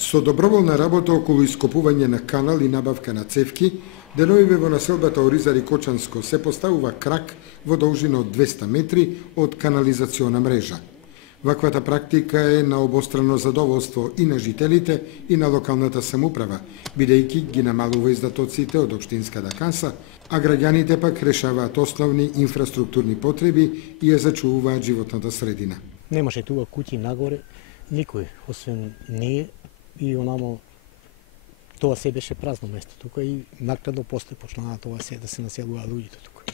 Со доброволна работа околу ископување на канал и набавка на цевки, деновиве во населбата Оризари Кочанско се поставува крак во должина од 200 метри од канализациона мрежа. Ваквата практика е на обострано задоволство и на жителите и на локалната самоуправа, бидејќи ги намалува издатоците од општинската каса, а граѓаните пак решаваат основни инфраструктурни потреби и ја зачувуваат животната средина. Немаше тука куќи нагоре, никој, освен ние и онамо тоа се беше празно место тука и накнадно после почнаа тоа се да се населуваат луѓето тука.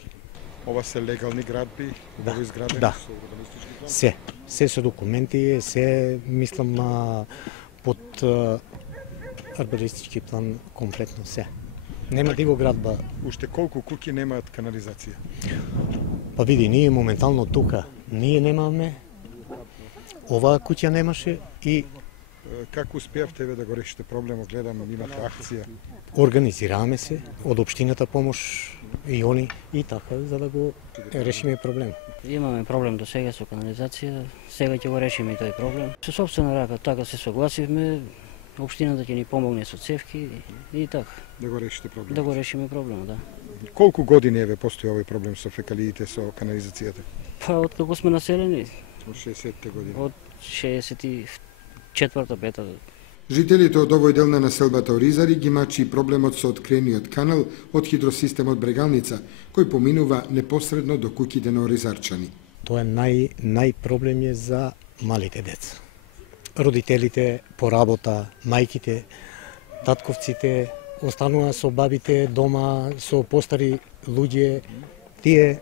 Ова се легални градби, убаво изградени со урбанистички план? Се со документи, се мислам под урбанистички план комплетно се. Нема да го градба. Уште колку куќи немаат канализација? Па види, ние моментално тука ние немаме, оваа куќа немаше и Како успеавте да го решите проблемот? Гледам, имате акција. Организираме се од општината помош и они и така за да го решиме проблем. Имаме проблем до сега со канализација, сега ќе го решиме и тој проблем. Со сопствена рака така се согласивме, општината ќе ни помогне со цевки и така. Да го решите проблемот? Да го решиме проблемот, да. Колку години еве постои овој проблем со фекалиите, со канализацијата? Па од како сме населени? Од 60-те години. Од 64-та. Жителите од овој дел на населбата Оризари ги мачи проблемот со открениот канал од хидросистемот Брегалница, кој поминува непосредно до куќите на оризарчани. Тоа е најпроблем е за малите деца. Родителите по работа, мајките, татковците останува со бабите дома, со постари луѓе. Тие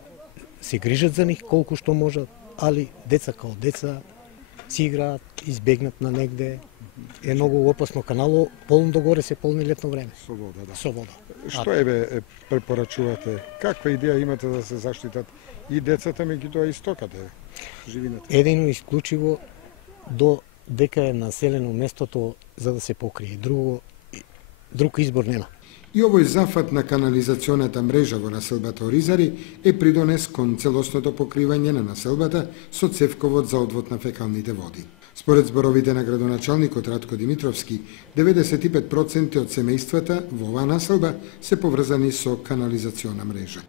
се грижат за нив колку што можат, али деца као деца си играат, избегнат на негде. Е многу опасно канало, полно догоре се полни летно време. Со вода, да. Со вода. Што еве препорачувате? Каква идеја имате да се заштитат и децата, меѓутоа и стоката, живината? Едино исклучиво до дека е населено местото за да се покрие. Друг избор нема. И овој зафат на канализационата мрежа во населбата Оризари е придонес кон целосното покривање на населбата со цевковод за одвод на фекалните води. Според зборовите на градоначалникот Радко Димитровски, 95% од семејствата во оваа населба се поврзани со канализациона мрежа.